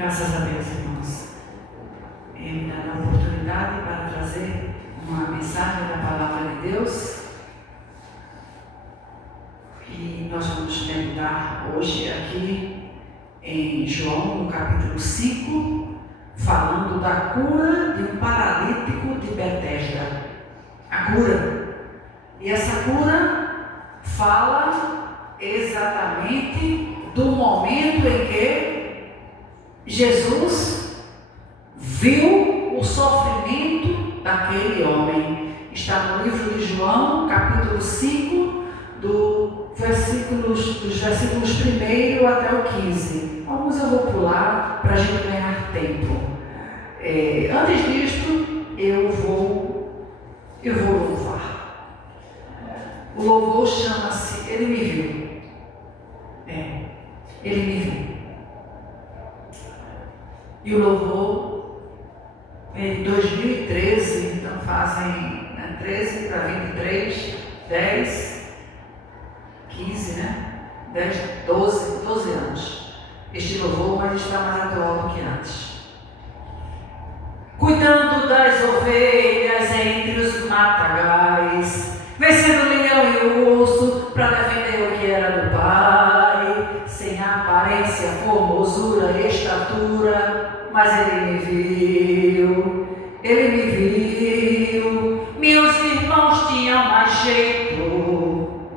Graças a Deus, irmãos. Ele me dá a oportunidade para trazer uma mensagem da Palavra de Deus. E nós vamos meditar hoje aqui em João, no capítulo 5, falando da cura de um paralítico de Betesda. A cura. E essa cura fala exatamente do momento em que Jesus viu o sofrimento daquele homem. Está no livro de João, capítulo 5, dos versículos 1 até o 15. Alguns eu vou pular para a gente ganhar tempo. Antes disto, eu vou louvar. O louvor chama-se Ele Me Viu. Ele Me Viu. E o louvor em 2013, então fazem 13 para 23, 10, 15, 10, 12 anos. Este louvor, mas está mais atual do que antes. Cuidando das ovelhas entre os matagais, vencendo o leão e o urso para defender o que era do Pai, sem aparência, formosura, estatura, mas Ele me viu, meus irmãos tinham mais jeito,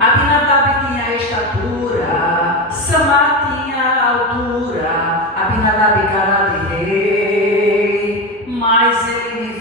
Abinadab tinha estatura, Samar tinha altura, Abinadab cara de rei, mas Ele me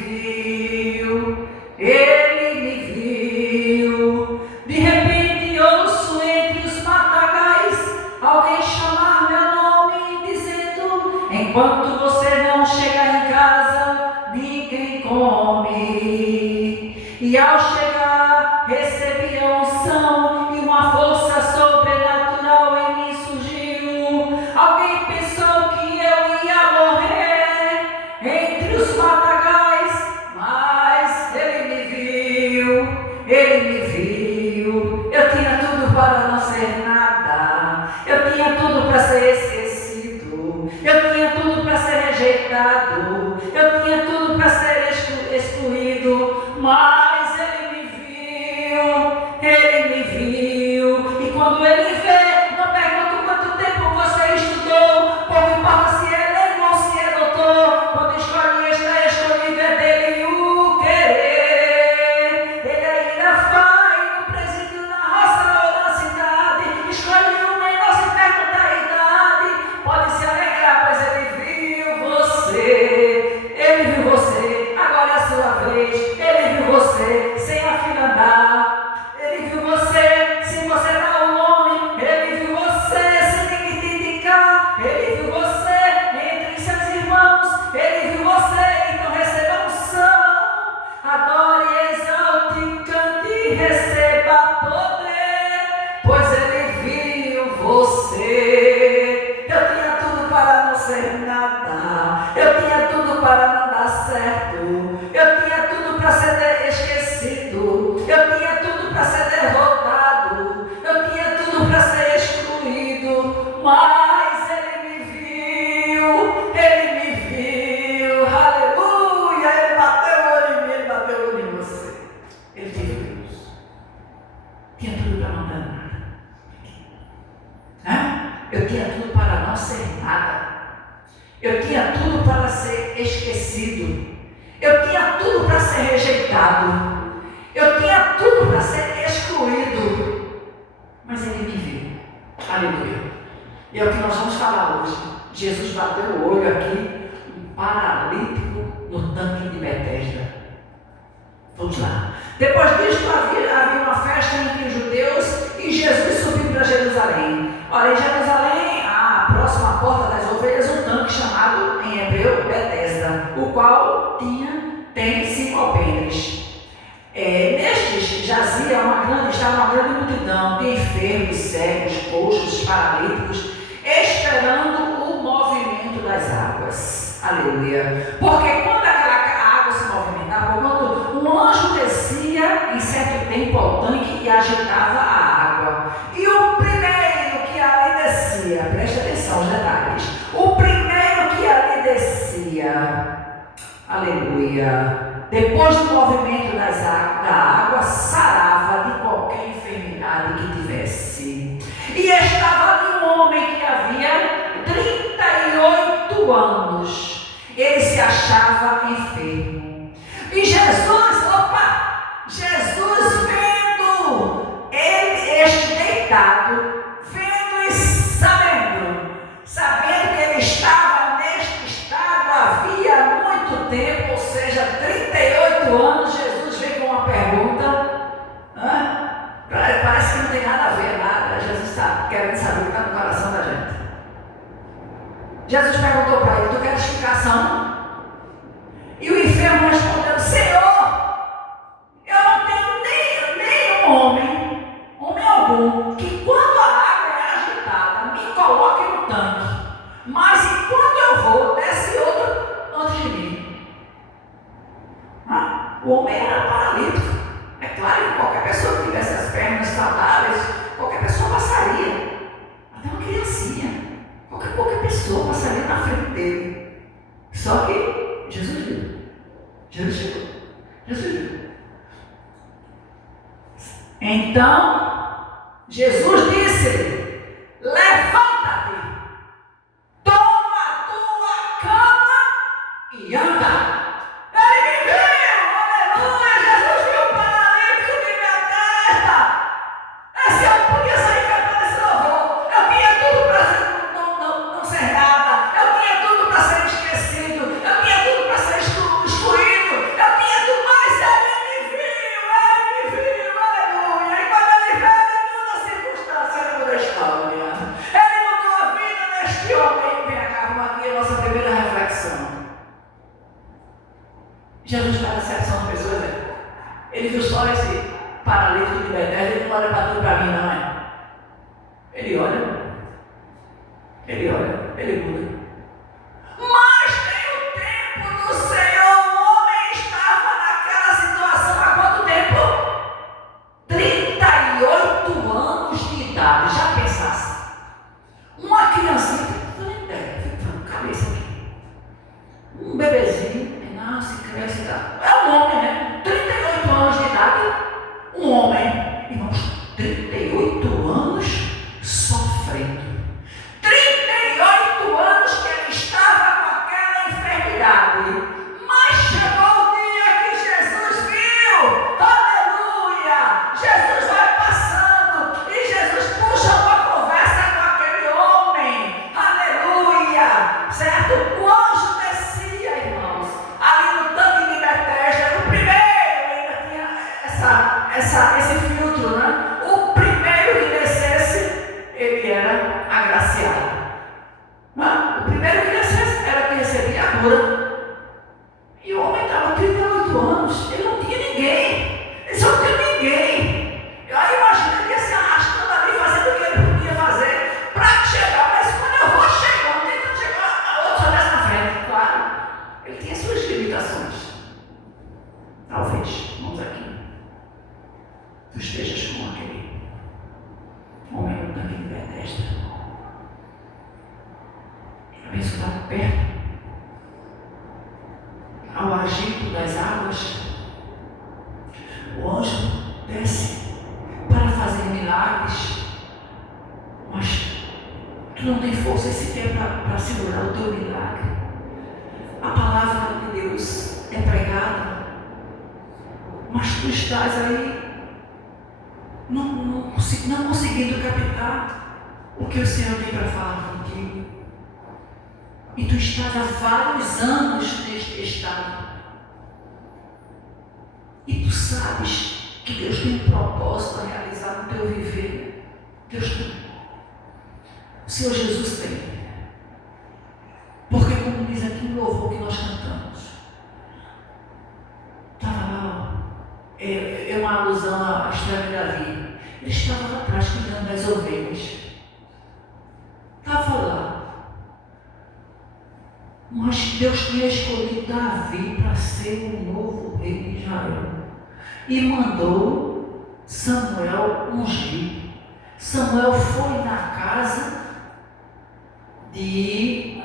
viu, de repente ouço entre os matagais alguém chamar meu nome, dizendo: enquanto você não chegar em casa, ninguém come. E ao chegar, recebi a unção e uma força sobrenatural em mim surgiu. Alguém pensou que eu ia morrer entre os matagais, mas Ele me viu. Eu tinha tudo para não ser nada, eu tinha tudo para ser esquecido, eu tinha tudo para ser rejeitado, eu tinha tudo para ser excluído, mas Ele me viu, e quando Ele vê, não pergunto quanto tempo você estudou, pouco importa se é leigo ou se é doutor, quando escolhe está escolhido é dele o querer, Ele ainda vai no presídio, na roça ou na cidade, escolhe uma e não se pergunta a idade, pode se alegrar, pois Ele viu você, agora é a sua vez, Ele viu você, sem a fila andar, Ele viu você, sem você dar o nome, Ele viu você, sem ninguém te indicar, Ele viu você, entre seus irmãos, Ele viu você, então receba unção, adore, exalte, cante e receba poder, pois Ele viu você. Eu tinha tudo para não ser nada, eu tinha tudo para não dar certo, eu tinha tudo para ser esquecido, eu tinha tudo para ser derrotado, eu tinha tudo para ser excluído, mas Ele me viu, aleluia, Ele bateu o olho em mim, Ele bateu o olho em você, Ele te viu. Tinha tudo para não dar nada, eu tinha tudo para não ser nada, eu tinha tudo para ser esquecido, eu tinha tudo para ser rejeitado, eu tinha tudo para ser excluído, mas Ele me viu, aleluia. E é o que nós vamos falar hoje. Jesus bateu o olho aqui, um paralítico no tanque de Betesda. Vamos lá. Depois disso havia uma festa entre os judeus e Jesus subiu para Jerusalém. Olha, em Jerusalém, a próxima porta das ovelhas, um tanque chamado em hebreu Betesda, o qual tem 5 alpendres. Nestes estava uma grande multidão de enfermos, cegos, coxos, paralíticos, esperando o movimento das águas. Aleluia. Porque quando aquela água se movimentava, quando um anjo descia em certo tempo ao tanque e agitava a água, e o primeiro que ali descia, preste atenção aos detalhes, aleluia, depois do movimento da água, sarava de qualquer enfermidade que tivesse. E estava ali um homem que havia 38 anos. Ele se achava enfermo. E Jesus vendo este deitado, vendo e sabendo que ele estava neste estado havia muito tempo, ou seja, 38 anos, Jesus vem com uma pergunta, parece que não tem nada a ver, nada. Jesus está querendo saber o que está no coração da gente. Jesus perguntou para ele: tu queres ficar são? E o enfermo respondeu: Senhor, eu não tenho nem homem algum, que quando a água é agitada, me coloque no tanque, mas enquanto eu vou, desce outro antes de mim. O homem era paralítico. É claro que qualquer pessoa que tivesse as pernas saudáveis, qualquer pessoa passaria. Até uma criancinha. Qualquer pessoa passaria na frente dele. Só que Jesus viu. Jesus chegou. Jesus viu. Então, Jesus disse: levanta-te, toma a tua cama e anda. Ele me viu, aleluia. Jesus viu o paralítico de Betesda. Esse eu podia sair cantando esse louvor. Eu tinha tudo para não ser nada. Eu tinha tudo para ser esquecido. Eu tinha tudo para ser excluído. Eu tinha tudo, mas ele me viu, aleluia. E quando ele veio, ele muda a circunstância, ele muda a história. Ele mudou a vida deste homem. Vem cá, vamos aqui a nossa primeira reflexão. Jesus faz acepção de pessoas, né? Ele viu só esse paralítico de Betesda, ele não olha para tudo para mim, não é? Ele olha, ele muda. Mas tem o tempo do Senhor. O homem estava naquela situação há quanto tempo? 38 anos de idade. Já pensasse? Uma criancinha, cadê isso aqui? Um bebezinho, nasce, cresce, é um homem, né? 38 anos de idade, um homem, irmãos, 38 anos sofrendo. 38 anos que ele estava com aquela enfermidade. Mas chegou o dia que Jesus viu, aleluia. Jesus vai passando e Jesus puxa uma conversa com aquele homem, aleluia, certo? O anjo descia, irmãos, ali no tanque de Betesda. O primeiro ainda tinha esse filtro, né? O primeiro que descesse, ele era agraciado. O primeiro que descesse era que recebia a cura. E o homem estava 38 anos, ele não tinha ninguém, ele só não tinha ninguém. Aí imagina ele ia se arrastando ali, fazendo o que ele podia fazer para chegar. Mas quando eu vou chegando, tentando chegar, a outra desce na frente. Claro, ele tinha suas limitações. Talvez, vamos aqui, tu estejas com aquele homem no tanque de Betesda. Talvez está perto ao agito das águas. O anjo desce para fazer milagres, mas tu não tem força sequer para segurar o teu milagre. A palavra de Deus é pregada, mas tu estás aí não conseguindo captar o que o Senhor vem para falar contigo. E tu estás há vários anos neste estado. E tu sabes que Deus tem um propósito a realizar no teu viver. Deus tem. O Senhor Jesus tem. Porque, como diz aqui no louvor que nós cantamos, estava lá, é uma alusão à história de Davi. Ele estava lá atrás cuidando das ovelhas. Estava lá. Mas Deus tinha escolhido Davi para ser o novo rei de Israel. E mandou Samuel ungir. Samuel foi na casa de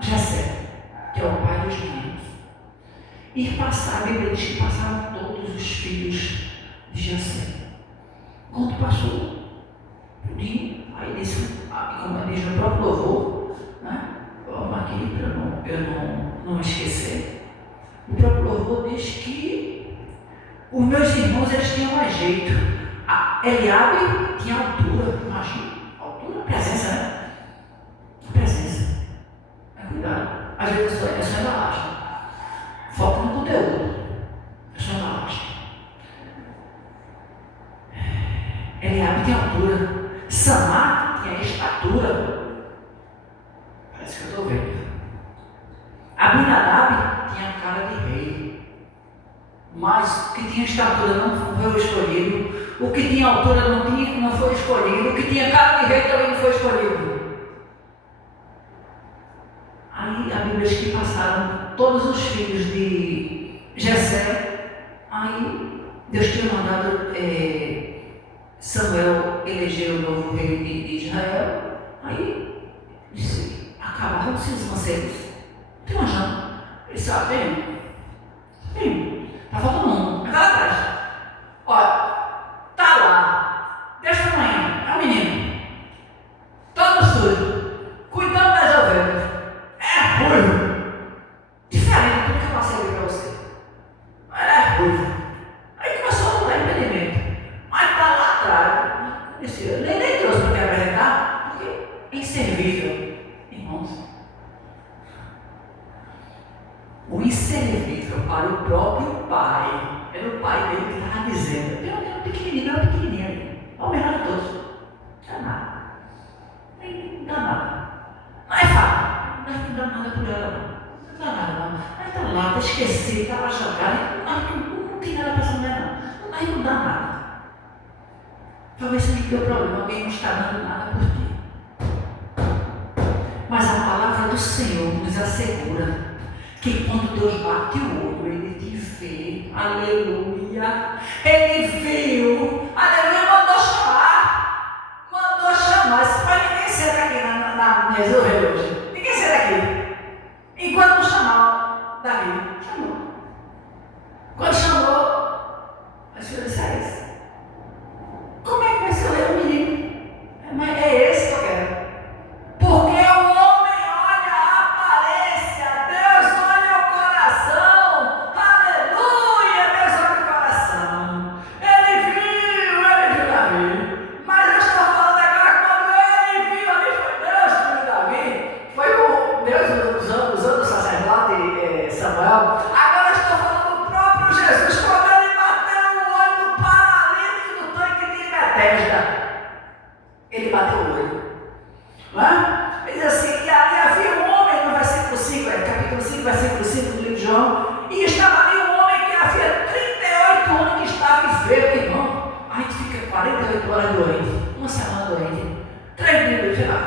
Jessé, que é o pai dos meninos. E passar, a Bíblia diz que passaram todos os filhos de Jessé. Quando passou, tudinho, aí disse, como diz no próprio louvor, né? Vamos aqui para eu não esquecer. O próprio louvor diz que os meus irmãos, eles tinham mais jeito. Eliabe tinha altura, imagina, altura, presença, né? Presença. Mas cuidado, às vezes é só embalagem. Foca no conteúdo, é só embalagem. Eliabe tinha altura, Samar tinha estatura. Parece que eu estou vendo. Abinadab tinha cara de rei, mas o que tinha estatura não foi o escolhido, o que tinha altura não foi escolhido, o que tinha cara de rei também não foi escolhido. Aí a Bíblia diz que passaram todos os filhos de Jessé. Aí Deus tinha mandado Samuel eleger o novo rei de Israel. Aí disse, acabaram-se os mancebos. Tem uma janta. Ele sabe, vem. Tá faltando um. Mas tá lá atrás. Olha, tá lá. Deixa a mãe. É um menino. Todo sujo. Cuidando das ovelhas. É ruivo. Diferente do que eu passei aqui pra você. Mas é ruivo. Aí começou a mudar entendimento. Mas tá lá atrás. Eu nem trouxe para me apresentar, porque é inservível. Irmãos. O inservível para o próprio pai. Era o pai dele que estava dizendo: eu pequenininho ali. É o melhor de todos. Não dá nada. Não dá nada. Não é fácil. Não dá nada por ela, não. Não dá nada, não. Mas está lá, está esquecido, está lá jogado. Não tem nada para essa mulher, não. Aí não dá nada. Talvez seja o teu problema. Alguém não está dando nada por ti. Mas a palavra do Senhor nos assegura que quando Deus bate o olho, Ele te vê, aleluia, Ele viu, aleluia, mandou chamar, esse pai ninguém senta aqui na mesa do rei hoje, ninguém senta aqui, enquanto não chamar Davi, chamou, quando chamou, a senhora disse, é esse, como é que vai ser o rei, o menino, mas é esse que eu quero, porque o homem olha a aparência, Deus olha o coração, aleluia, Deus olha o coração, ele viu Davi, mas eu estou falando agora quando ele viu, ali foi Deus que viu Davi, foi o Deus usando o sacerdote Samuel, agora eu estou falando do próprio Jesus, quando ele bateu o olho do paralítico do tanque de Betesda, ele bateu o olho. Ele diz assim, e ali havia um homem, no versículo 5, capítulo 5, versículo 5 do livro de João, e estava ali um homem que havia 38 anos que estava enfermo, irmão. A gente fica 48 horas doente, uma semana doente, 3 dias, sei lá,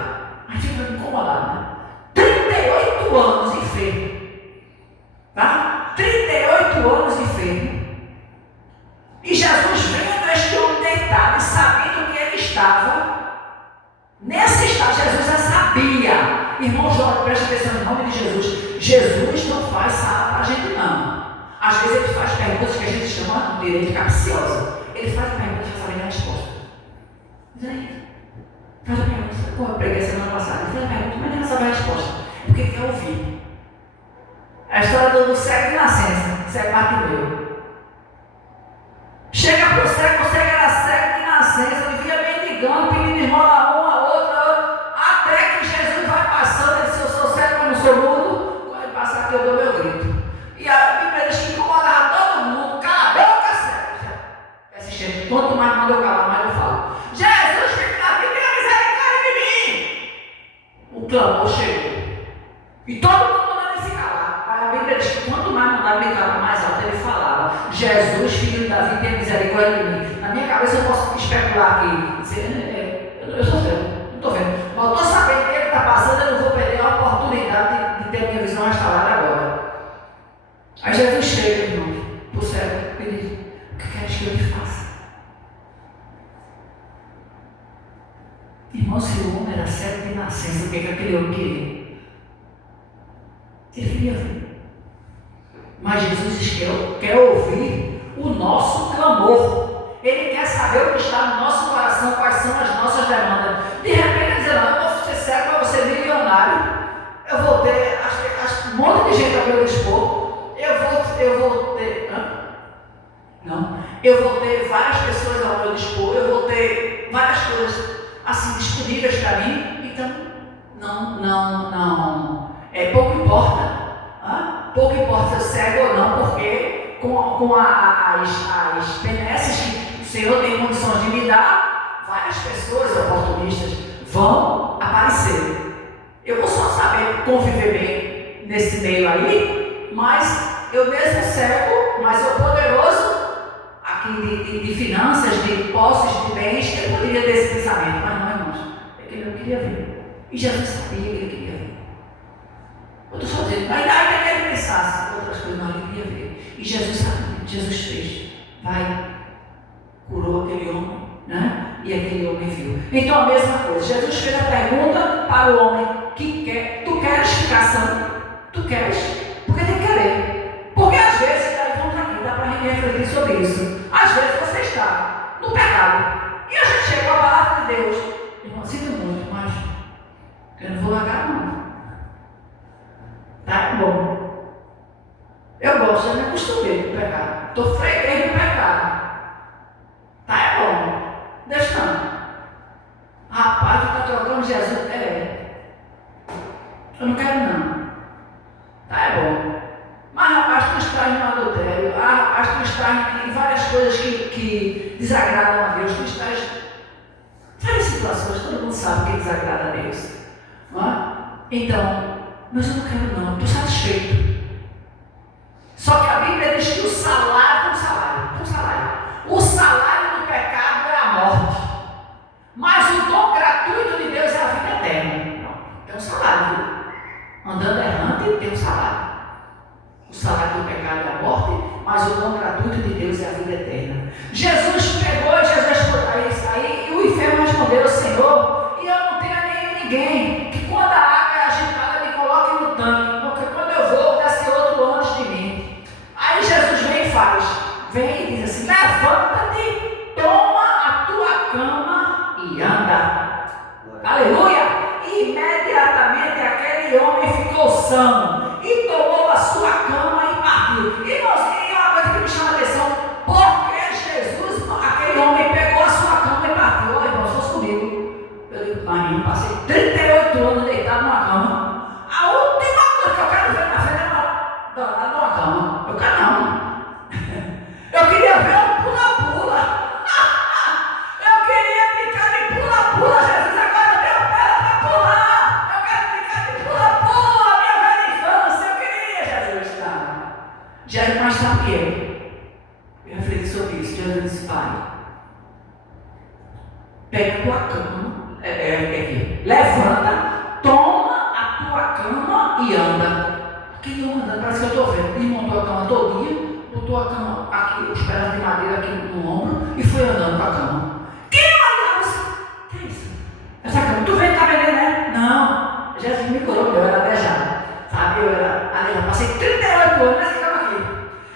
a gente fica incomodado, né? 38 anos enfermo, tá? 38 anos enfermo, e Jesus vendo este homem deitado e sabendo que ele estava nesse estado, Jesus já sabia. Irmão Jorge, preste atenção em nome de Jesus. Jesus não faz sala para a gente, não. Às vezes ele faz perguntas que a gente chama de direito capciosa. Ele faz perguntas para saber a resposta. Diz aí. Faz a pergunta. Como eu preguei semana passada, ele faz a pergunta, mas ele não sabe a resposta. Porque quer ouvir. A história do cego de nascença. Cego Bartimeu. Chega para o cego era cego de nascença. Ele via mendigando, pedindo esmola a um, a outro, até que Jesus vai passando. Ele disse, eu sou cego, mas não sou mudo. Quando ele passar aqui, eu dou meu grito. E a Bíblia diz que incomodava todo mundo. Cala a boca, cego. Assistente, quanto mais manda eu calar, mais eu falo. Jesus, filho da vida, tenha misericórdia de mim. O clamor chegou. E todo mundo mandando ele se calar. Aí a Bíblia diz que quanto mais mandava ele calar, mais alto ele falava. Jesus, filho de Davi, tenha misericórdia de mim. Na minha cabeça eu posso especular aqui. Eu sou cego, não estou vendo. Mas eu estou sabendo que ele está passando, eu não vou perder a oportunidade de ter a minha visão restaurada agora. Aí Jesus chega, irmão, para o cego, e diz, o que queres que eu te faça? Irmão, se o homem era cego de nascença, o que aquele homem queria? Ele queria ver. Mas Jesus quer ouvir o nosso clamor. Ele quer saber o que está no nosso coração, quais são as nossas demandas. De repente ele diz, não, eu vou ser cego para você milionário, eu vou ter um monte de gente a meu dispor, eu vou ter várias pessoas ao meu dispor, eu vou ter várias coisas assim disponíveis para mim, então pouco importa. Pouco importa se eu cego ou não, porque com as benesses que o Senhor tem condições de me dar, várias pessoas oportunistas vão aparecer. Eu vou só saber conviver bem nesse meio aí, mas eu mesmo cego, mas eu poderoso aqui de finanças, de posses, de bens, eu poderia ter esse pensamento, mas não, irmãos, é que ele não queria ver. E Jesus sabia que ele queria ver. Eu estou só dizendo, ainda que ele pensasse em outras coisas, não, ele queria ver. E Jesus sabe o que Jesus fez. Curou aquele homem, né? E aquele homem viu. Então a mesma coisa, Jesus fez a pergunta para o homem que quer, tu queres ficar sã? Tu queres? Porque tem que querer. Porque às vezes, vamos aqui, dá para a gente refletir sobre isso. Às vezes você está no pecado. E a gente chega com a palavra de Deus. Irmão, sinto muito, mas eu não vou largar não. Tá bom. Eu gosto, eu me acostumei com o pecado. Estou freguês no pecado. Tá bom. Deixa não. Rapaz, tu está trocando Jesus? Eu não quero não. Tá bom. Mas rapaz, tu estás no adultério. Rapaz, tu estás em várias coisas que desagradam a Deus. Tu estás em várias situações, todo mundo sabe o que desagrada a Deus. Não é? Então, mas eu não quero não, estou satisfeito. Só que a Bíblia diz que o salário, o salário do pecado é a morte, mas o dom gratuito de Deus é a vida eterna. Tem um salário, viu? Andando errante tem um salário. O salário do pecado é a morte, mas o dom gratuito de Deus é a vida eterna. Jesus pegou e Jesus falou isso aí, e o enfermo respondeu, Senhor, e eu não tenho ninguém que quando a água é agitada me coloque no tanque, porque quando eu vou, desce outro antes de mim. Aí Jesus vem e diz assim, levanta-te, toma a tua cama e anda. Aleluia! E imediatamente aquele homem ficou são e tomou a sua cama e partiu. Irmãos, e uma coisa que me chama a atenção, porque Jesus, aquele homem pegou a sua cama e partiu. Olha, irmãos, fosse comigo. Eu digo, pai, passei 38 anos deitado numa cama. A última coisa que eu quero ver na frente é uma cama. Eu quero não. Eu queria ver um pula-pula. Eu queria brincar de pula-pula, Jesus. Agora eu tenho perna para pular. Eu quero brincar de pula-pula, minha velha infância. Eu queria, Jesus. Tá. Jesus, mas sabe o quê? Eu refleti sobre isso. Jesus disse, pai, pega a tua cama. Levanta, toma a tua cama e anda. Aquele homem andando, parece que eu estou vendo. Ele montou a cama todinha, botou a cama aqui, os pedaços de madeira aqui no ombro e foi andando para a cama. Que é isso? Essa cama, tu vem, tá vendendo, né? Não, Jesus me curou, eu era aleijado, sabe? Eu era aleijado, passei 38 anos nessa cama aqui.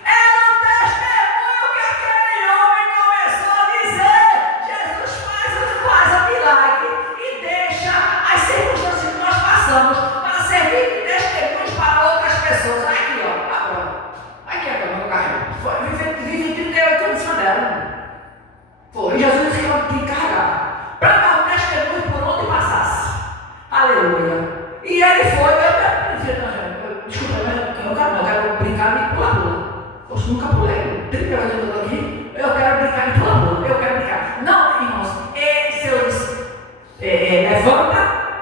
Era um testemunho que aquele homem começou a dizer: Jesus faz o milagre e deixa as circunstâncias que nós passamos para servir de testemunhos para outras pessoas. Aqui, ó, agora. Aqui a cama, eu carrego. Vive 38 anos em cima dela. Foi, Jesus disse que eu tinha que carregar para dar o testemunho por onde passasse. Aleluia. E ele foi, desculpa, eu quero brincar de pula-pula. Eu nunca pulei, 38 anos aqui, eu quero brincar de pula-pula, eu quero brincar. Não, irmãos, esse eu disse,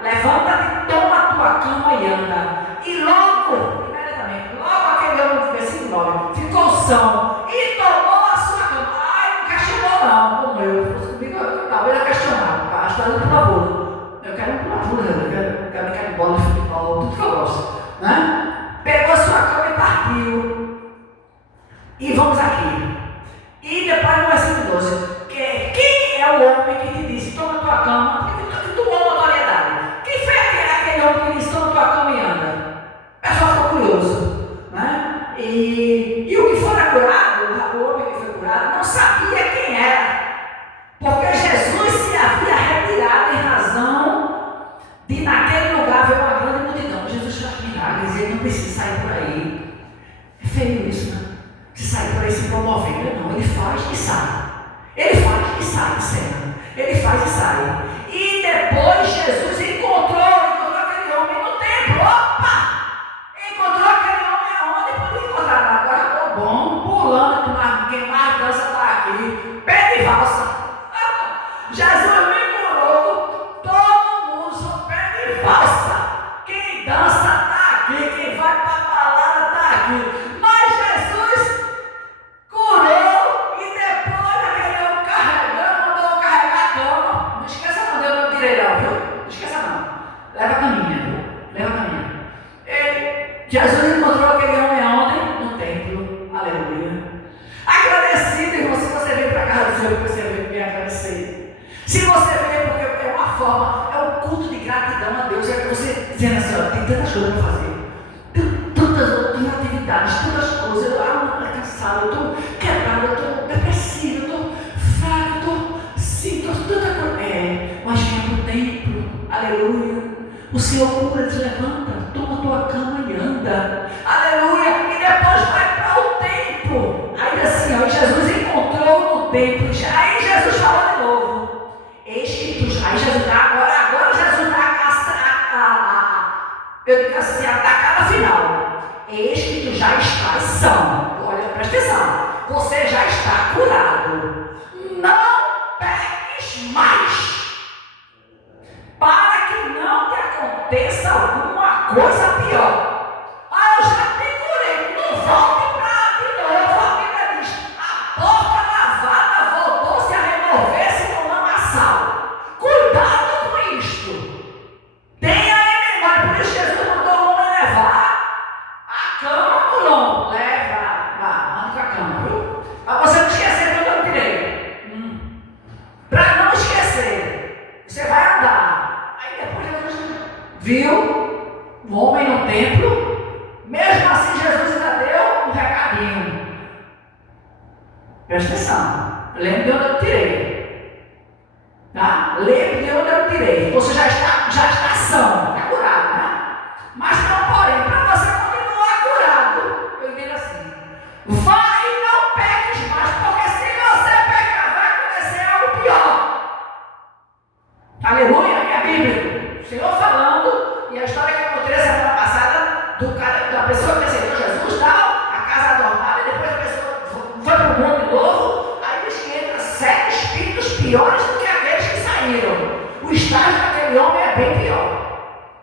levanta-te, toma a tua cama e anda. E logo, imediatamente, aquele homem, versículo 9, ficou são e tomou a sua cama. Ai, não questionou não, como eu fosse comigo, talvez eu questionava, pastor, por favor. Eu quero um pula-pula, eu quero brincar de bola, de futebol, tudo que eu gosto, né? Pegou a sua cama e partiu. E vamos aqui. E depois no versículo 12, quem é o homem que te disse, toma a tua cama, que tomou notoriedade? Quem foi aquele homem que disse, toma a tua cama e anda? O pessoal ficou curioso, né? E sai. E depois Jesus encontrou aquele homem no templo. Opa! Encontrou aquele homem aonde? Podia encontrar. Agora estou bom, pulando, quem mais dança está aqui. Pé de valsa. Jesus me curou. Todo mundo só pé de valsa. Quem dança está aqui. Quem vai para a balada está aqui. Mas Jesus curou e depois aquele homem carregando, mandou carregar a cama. Não esqueça não, eu não tirei não, viu? Não esqueça não. Leva a caminha, viu? Leva a caminha. Jesus encontrou aquele homem aonde? No templo. Aleluia. Agradecido, irmão, se você veio para a casa do Senhor, você veio me agradecer. Se você veio porque é uma forma, é um culto de gratidão a Deus, é você dizendo assim, ó, tem tantas coisas para fazer, tem tantas outras atividades, tantas coisas, eu estou cansado, eu estou quebrado, eu estou depressivo, eu estou fraco, estou tanta coisa. Mas vem para o templo, aleluia. O Senhor cura, te levanta, toma a tua cama e anda, aleluia. E depois vai para o templo. Aí assim, ó, Jesus encontrou no templo. Aí Jesus fala de novo. Eis que tu, aí Jesus dá agora Jesus dá eu digo assim, a tacada final. Eis que tu já estás são. Olha, presta atenção. Você já está curado. Não peques mais. Para que não te aconteça alguma coisa pior. Eu já te curei. Não volte para de novo. A Bíblia diz: a porta lavada voltou-se a remover-se no lamaçal. Cuidado com isto. Tenha em memória. Por isso Jesus mandou o homem levar a cama no lombo. Leva. Vá, anda com a cama, viu? Para você não esquecer quando eu tirei. Para não esquecer. Você vai andar. Aí depois Jesus viu o homem no templo. Mesmo assim Jesus ainda deu um recadinho. Presta atenção. Lembre de onde eu tirei. Tá? Lembre de onde eu tirei. Você já está são. Está curado, né? Mas não, porém, para você continuar curado, eu digo assim: vai e não peques mais, porque se você pecar, vai acontecer algo pior. Aleluia, é a Bíblia. O Senhor falando, e a história que eu contei semana passada, da pessoa que aceitou Jesus, tal, a casa adornada, e depois a pessoa foi para o mundo de novo, aí diz que entra 7 espíritos piores do que aqueles que saíram. O estágio daquele homem é bem pior.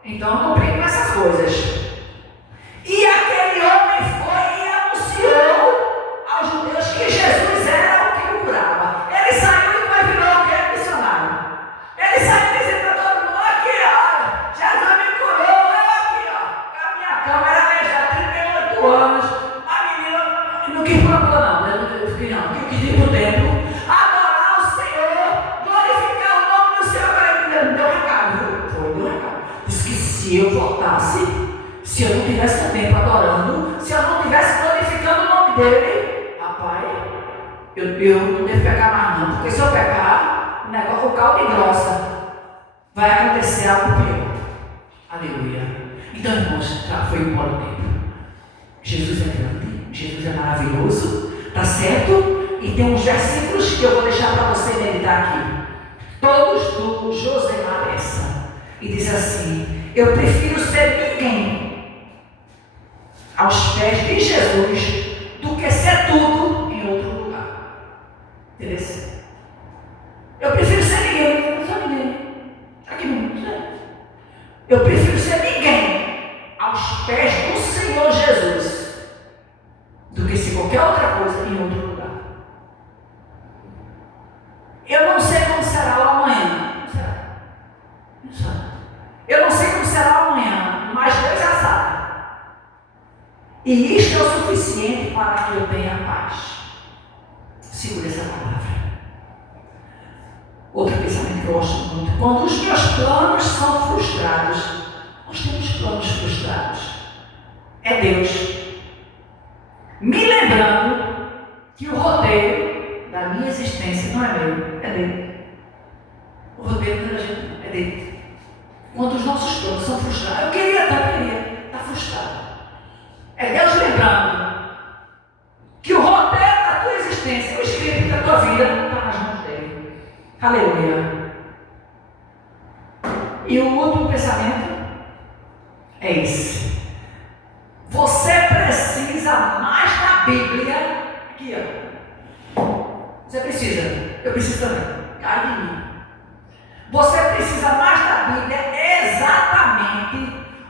Então não brinque com essas coisas. E aquele homem foi e anunciou aos judeus que Jesus era o que o curava. Ele saiu e vai virar o que é missionário. Ele saiu dizendo para todo mundo: aqui, ó, Jesus me curou, eu aqui, ó. A minha cama era aleijada, 38 anos. A menina não quis pular, não. Eu fiquei, não, eu quis ir para o templo, adorar o Senhor, glorificar o nome do Senhor. Ele me deu recado, viu? Foi, deu recado. Disse que se eu voltasse, se eu não tivesse no tempo adorando, se eu não tivesse glorificando o nome dele, rapaz, eu não devo pecar mais não, porque se eu pecar, o negócio, o caldo engrossa, vai acontecer algo pior. Aleluia. Então, irmãos, já foi embora o tempo. Jesus é grande, Jesus é maravilhoso, tá certo? E tem uns versículos que eu vou deixar para você meditar aqui. Todos do José Maressa. E diz assim: eu prefiro ser ninguém aos pés de Jesus do que ser tudo em outro lugar. Interessante. Eu prefiro ser ninguém, não sou ninguém. Aqui não sei. Eu prefiro ser ninguém aos pés do Senhor Jesus do que ser qualquer outra coisa em outro lugar. Eu não sei como será o amanhã. Não sei. Eu não sei como será o amanhã, mas Deus já sabe. E isto é o suficiente para que eu tenha paz. Segure essa palavra. Outro pensamento que eu gosto muito: quando os meus planos são frustrados, nós temos planos frustrados. É Deus me lembrando que o roteiro da minha existência não é meu, é dele. O roteiro da gente é dele. Quando os nossos planos são frustrados, eu queria, está frustrado. É Deus lembrando que o roteiro da tua existência, o escrito da tua vida, está nas mãos dele. Aleluia. E o último pensamento é esse. Você precisa mais da Bíblia. Aqui, ó. Você precisa. Eu preciso também. Cai de mim. Você precisa mais da Bíblia exatamente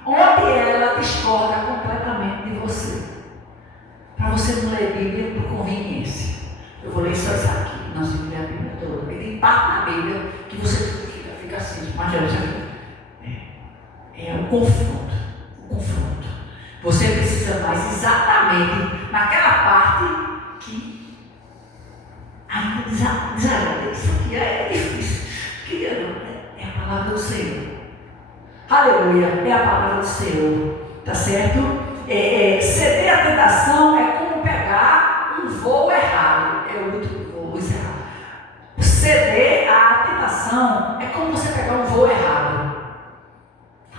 onde ela discorda completamente de você. Para você não ler a Bíblia por conveniência. Eu vou ler só isso aqui. Nós vamos ler a Bíblia toda. Porque tem parte na Bíblia que você fica assim. Mas é um confronto. Você precisa mais exatamente naquela parte que ainda desagrada. Isso aqui é difícil. É a palavra do Senhor. Aleluia. É a palavra do Senhor. Tá certo? Ceder à tentação é como pegar um voo errado. É outro voo errado. Ceder à tentação é como você pegar um voo errado.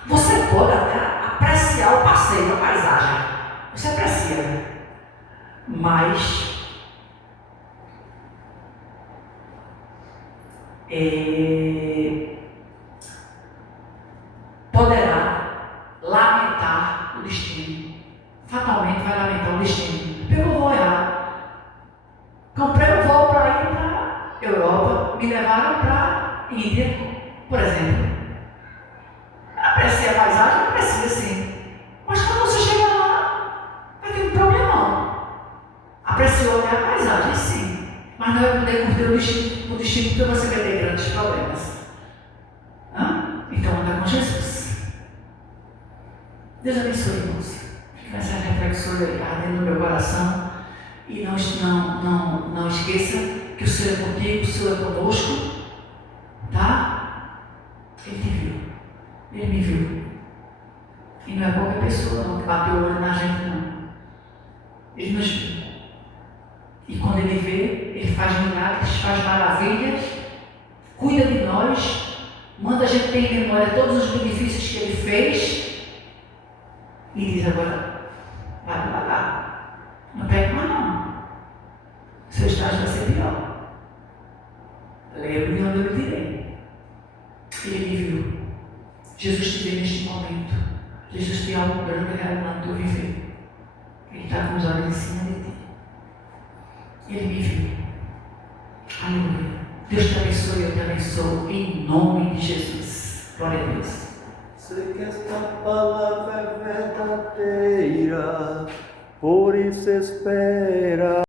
Você pode até apreciar o passeio, a paisagem. Você aprecia. Mas poderá lamentar o destino. Fatalmente vai lamentar o destino. Pegou o voo errado. Comprei um voo para ir para a Europa. Me levaram para a Índia, por exemplo. Aprecia a paisagem? Aprecia sim. Mas quando você chega lá, vai ter um problemão. Apreciou até a paisagem, sim. Mas não vai poder curtir o destino porque você vai ter grandes problemas. Então anda com Jesus. Deus abençoe, irmãos. Fica essa reflexão ardendo no meu coração. E não esqueça que o Senhor é contigo, o Senhor é conosco. Tá? Ele te viu. Ele me viu. E não é qualquer pessoa não, que bateu o olho na gente, não. Ele nos viu. E quando ele vê, ele faz milagres, faz maravilhas, cuida de nós, manda a gente ter em memória todos os benefícios que ele fez e diz agora, vai devagar, não pegue mais não, seu estágio vai ser pior. Lembro de onde eu me tirei. Ele me viu. Jesus te vê neste momento. Jesus tem algo grande e real no teu viver. Ele está com os olhos em cima de ti. Ele me viu. Aleluia. Deus te abençoe, eu te abençoo, em nome de Jesus. Glória a Deus. Sei que esta palavra é verdadeira, por isso espera.